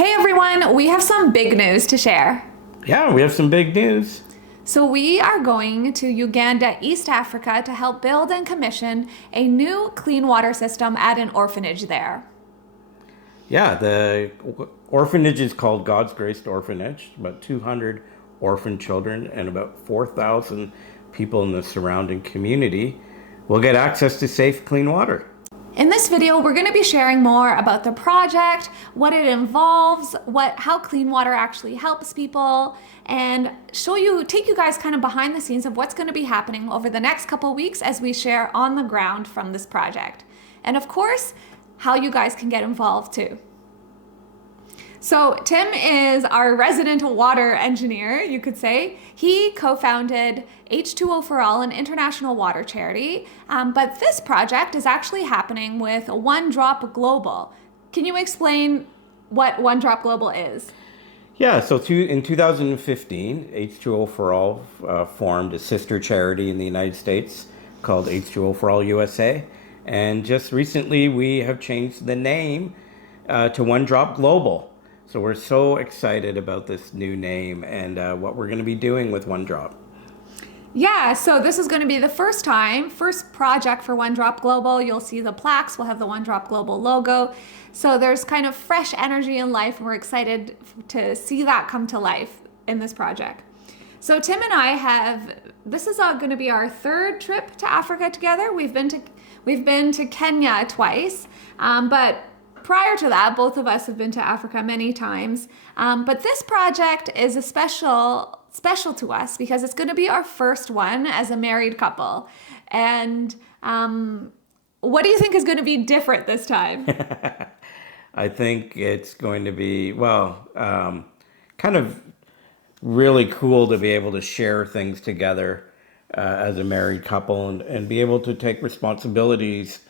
Hey everyone, we have some big news to share. Yeah, we have some big news. So we are going to Uganda, East Africa to help build and commission a new clean water system at an orphanage there. Yeah, the orphanage is called God's Grace Orphanage. About 200 orphan children and about 4,000 people in the surrounding community will get access to safe, clean water. In this video, we're going to be sharing more about the project, what it involves, how clean water actually helps people, and take you guys kind of behind the scenes of what's going to be happening over the next couple weeks as we share on the ground from this project. And of course, how you guys can get involved too. So Tim is our resident water engineer, you could say. He co-founded H2O for All, an international water charity. But this project is actually happening with One Drop Global. Can you explain what One Drop Global is? Yeah, so in 2015, H2O for All formed a sister charity in the United States called H2O for All USA. And just recently, we have changed the name to One Drop Global. So we're so excited about this new name and what we're going to be doing with One Drop. Yeah, so this is going to be the first project for One Drop Global. You'll see the plaques will have the One Drop Global logo. So there's kind of fresh energy in life, and we're excited to see that come to life in this project. So Tim and I this is going to be our third trip to Africa together. We've been to Kenya twice, but prior to that, both of us have been to Africa many times. But this project is a special to us because it's going to be our first one as a married couple. And what do you think is going to be different this time? I think it's going to be, kind of really cool to be able to share things together as a married couple and be able to take responsibilities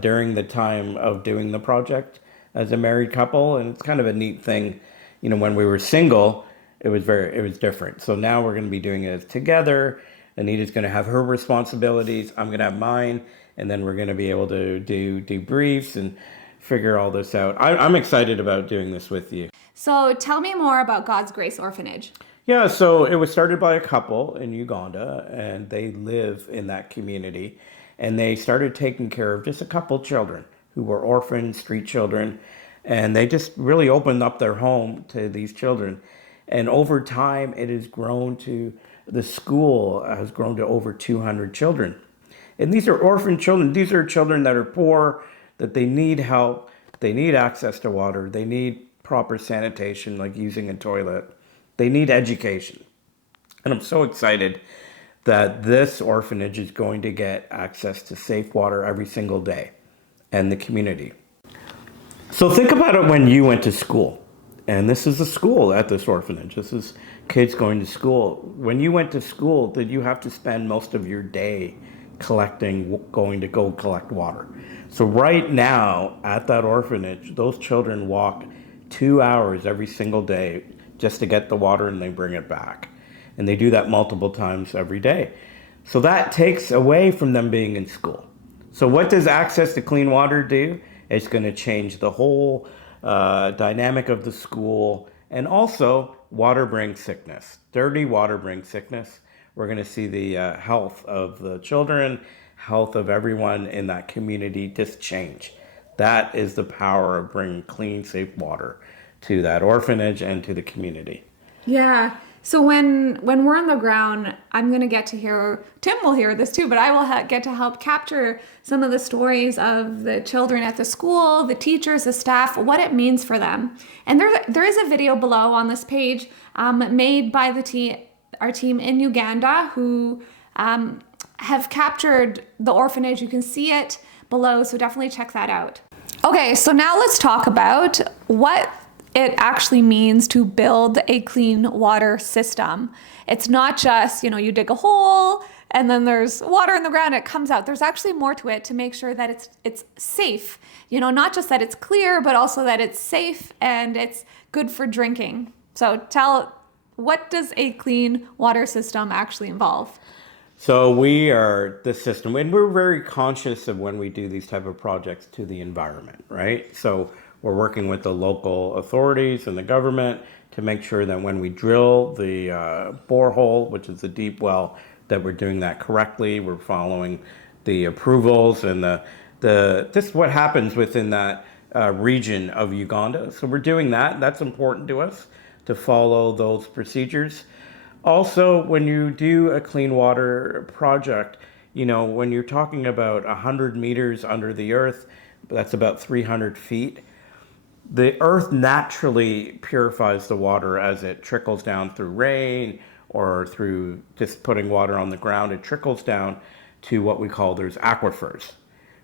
during the time of doing the project as a married couple. And it's kind of a neat thing. You know, when we were single, it was different. So now we're going to be doing it together. Anita's going to have her responsibilities. I'm going to have mine. And then we're going to be able to do debriefs and figure all this out. I'm excited about doing this with you. So tell me more about God's Grace Orphanage. Yeah, so it was started by a couple in Uganda, and they live in that community. And they started taking care of just a couple children who were orphaned, street children. And they just really opened up their home to these children. And over time, the school has grown to over 200 children. And these are orphan children. These are children that are poor, that they need help. They need access to water. They need proper sanitation, like using a toilet. They need education. And I'm so excited that this orphanage is going to get access to safe water every single day and the community. So think about it when you went to school. And this is a school at this orphanage. This is kids going to school. When you went to school, did you have to spend most of your day going to go collect water? So right now at that orphanage, those children walk 2 hours every single day just to get the water, and they bring it back. And they do that multiple times every day. So that takes away from them being in school. So what does access to clean water do? It's going to change the whole dynamic of the school. And also, water brings sickness. Dirty water brings sickness. We're going to see the health of the children, health of everyone in that community just change. That is the power of bringing clean, safe water to that orphanage and to the community. Yeah. So when we're on the ground, I'm going to get to hear, Tim will hear this too, but I will get to help capture some of the stories of the children at the school, the teachers, the staff, what it means for them. And there is a video below on this page made by our team in Uganda who have captured the orphanage. You can see it below, so definitely check that out. Okay, so now let's talk about what it actually means to build a clean water system. It's not just, you dig a hole and then there's water in the ground, it comes out. There's actually more to it to make sure that it's safe. Not just that it's clear, but also that it's safe and it's good for drinking. So what does a clean water system actually involve? So we are the system, and we're very conscious of when we do these type of projects to the environment, right? So We're working with the local authorities and the government to make sure that when we drill the borehole, which is a deep well, that we're doing that correctly. We're following the approvals and this is what happens within that region of Uganda. So we're doing that. That's important to us to follow those procedures. Also, when you do a clean water project, when you're talking about 100 meters under the earth, that's about 300 feet. The earth naturally purifies the water as it trickles down through rain or through just putting water on the ground. It trickles down to what we call there's aquifers.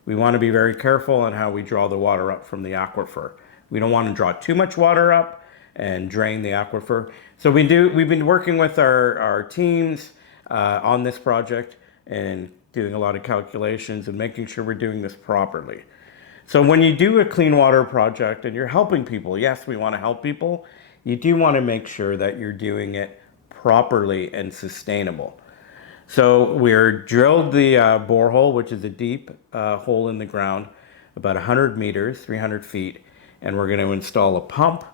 We want to be very careful on how we draw the water up from the aquifer. We don't want to draw too much water up and drain the aquifer. So we've been working with our teams on this project and doing a lot of calculations and making sure we're doing this properly. So when you do a clean water project and you're helping people, yes, we want to help people. You do want to make sure that you're doing it properly and sustainable. So we're drilled the borehole, which is a deep hole in the ground, about 100 meters, 300 feet, and we're going to install a pump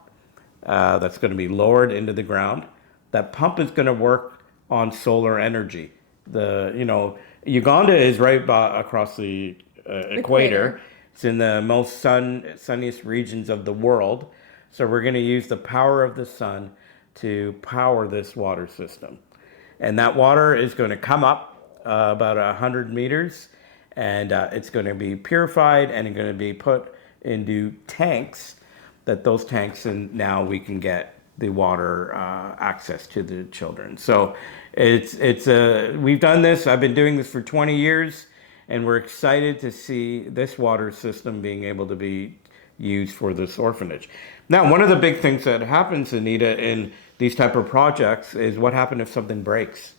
that's going to be lowered into the ground. That pump is going to work on solar energy. Uganda is right across the equator. It's in the most sunniest regions of the world. So we're going to use the power of the sun to power this water system. And that water is going to come up about 100 meters, and it's going to be purified and it's going to be put into tanks, those tanks, and now we can get the water access to the children. So we've done this. I've been doing this for 20 years. And we're excited to see this water system being able to be used for this orphanage. Now, one of the big things that happens, Anita, in these type of projects is what happens if something breaks?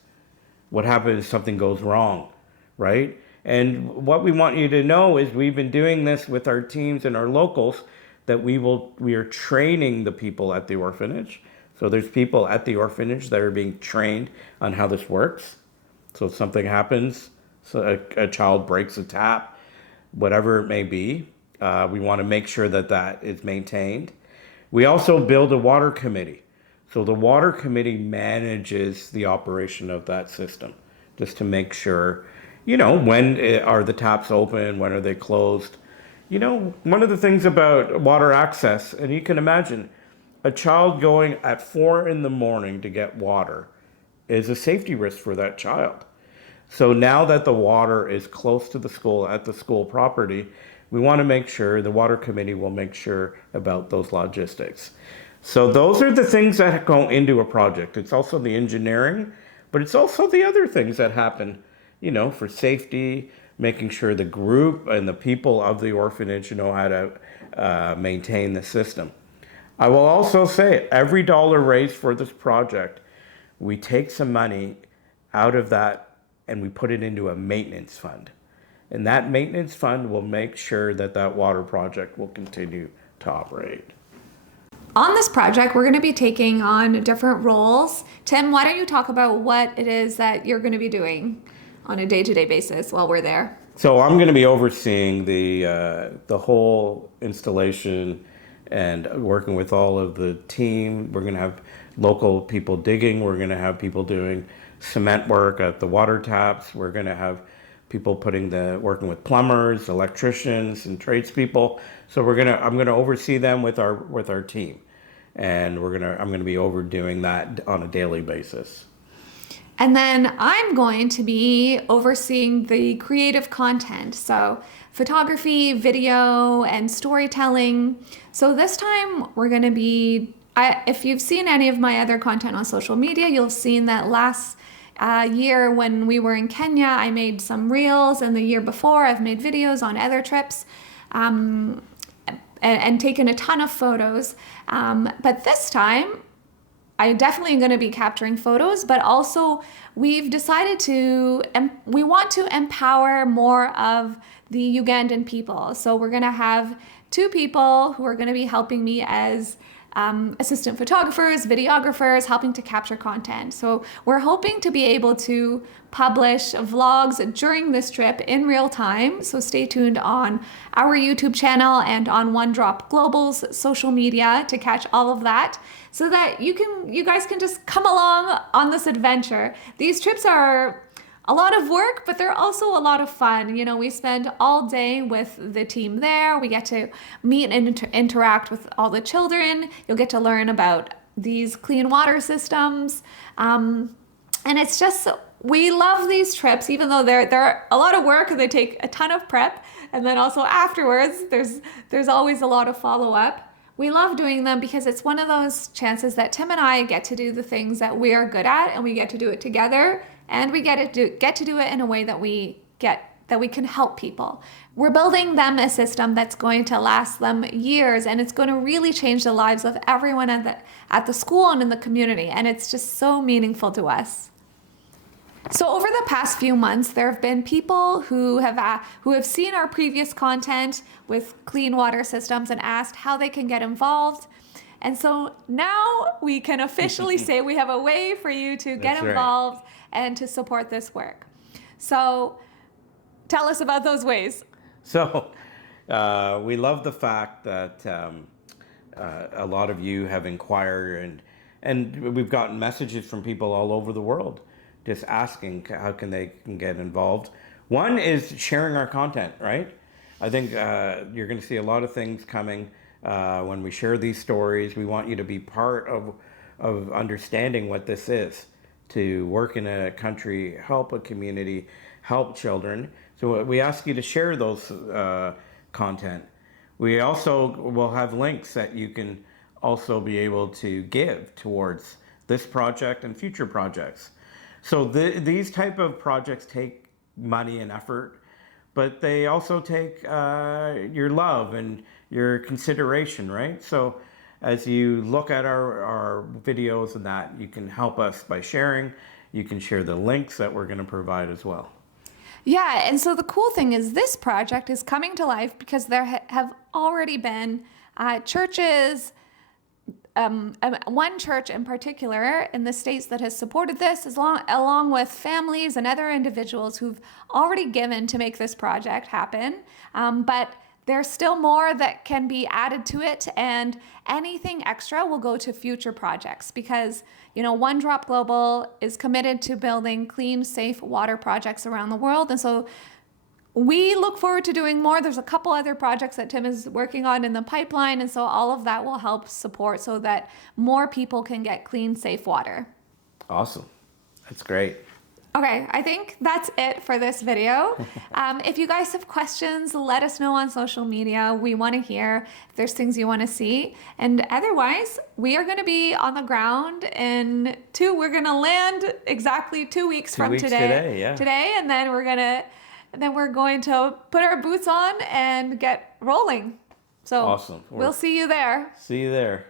What happens if something goes wrong, right? And what we want you to know is we've been doing this with our teams and our locals, that we are training the people at the orphanage. So there's people at the orphanage that are being trained on how this works. So if something happens, so a child breaks a tap, whatever it may be, we want to make sure that is maintained. We also build a water committee. So the water committee manages the operation of that system, just to make sure, when are the taps open, when are they closed. One of the things about water access, and you can imagine, a child going at 4 a.m. to get water is a safety risk for that child. So now that the water is close to the school, at the school property, we want to make sure, the water committee will make sure about those logistics. So those are the things that go into a project. It's also the engineering, but it's also the other things that happen, for safety, making sure the group and the people of the orphanage know how to maintain the system. I will also say, every dollar raised for this project, we take some money out of that and we put it into a maintenance fund. And that maintenance fund will make sure that water project will continue to operate. On this project, we're going to be taking on different roles. Tim, why don't you talk about what it is that you're going to be doing on a day-to-day basis while we're there? So I'm going to be overseeing the whole installation and working with all of the team. We're going to have local people digging. We're going to have people doing cement work at the water taps. We're going to have people working with plumbers, electricians, and tradespeople. So I'm going to oversee them with our team, and I'm going to be overdoing that on a daily basis. And then I'm going to be overseeing the creative content. So photography, video, and storytelling. So this time we're going to be, if you've seen any of my other content on social media, you'll have seen that last year when we were in Kenya, I made some reels, and the year before I've made videos on other trips and taken a ton of photos. But this time, I definitely am going to be capturing photos, but also we've decided we want to empower more of the Ugandan people. So we're going to have 2 people who are going to be helping me as assistant photographers, videographers, helping to capture content. So we're hoping to be able to publish vlogs during this trip in real time. So stay tuned on our YouTube channel and on One Drop Global's social media to catch all of that, so that you guys can just come along on this adventure. These trips are a lot of work, but they're also a lot of fun. You know, we spend all day with the team there. We get to meet and interact with all the children. You'll get to learn about these clean water systems. And it's just, we love these trips, even though they're a lot of work and they take a ton of prep. And then also afterwards, there's always a lot of follow-up. We love doing them because it's one of those chances that Tim and I get to do the things that we are good at, and we get to do it together, and we get to do it in a way that we can help people. We're building them a system that's going to last them years, and it's going to really change the lives of everyone at the school and in the community, and it's just so meaningful to us. So over the past few months, there have been people who have seen our previous content with clean water systems and asked how they can get involved. And so now we can officially say we have a way for you to get involved and to support this work. So tell us about those ways. So we love the fact that a lot of you have inquired, and we've gotten messages from people all over the world just asking how they can get involved. One is sharing our content, right? I think you're going to see a lot of things coming when we share these stories. We want you to be part of understanding what this is, to work in a country, help a community, help children. So we ask you to share those content. We also will have links that you can also be able to give towards this project and future projects. So these type of projects take money and effort, but they also take your love and your consideration, right? So as you look at our videos and that, you can help us by sharing. You can share the links that we're going to provide as well. Yeah, and so the cool thing is this project is coming to life because there have already been churches, one church in particular in the States that has supported this, along with families and other individuals who've already given to make this project happen. But there's still more that can be added to it, and anything extra will go to future projects because, you know, One Drop Global is committed to building clean, safe water projects around the world. And so we look forward to doing more. There's a couple other projects that Tim is working on in the pipeline, and so all of that will help support so that more people can get clean, safe water. Awesome. That's great. Okay, I think that's it for this video. If you guys have questions, let us know on social media. We want to hear if there's things you want to see. And otherwise, we are going to be on the ground we're going to land exactly 2 weeks from today. Today, and then we're going to put our boots on and get rolling. So awesome. We'll see you there. See you there.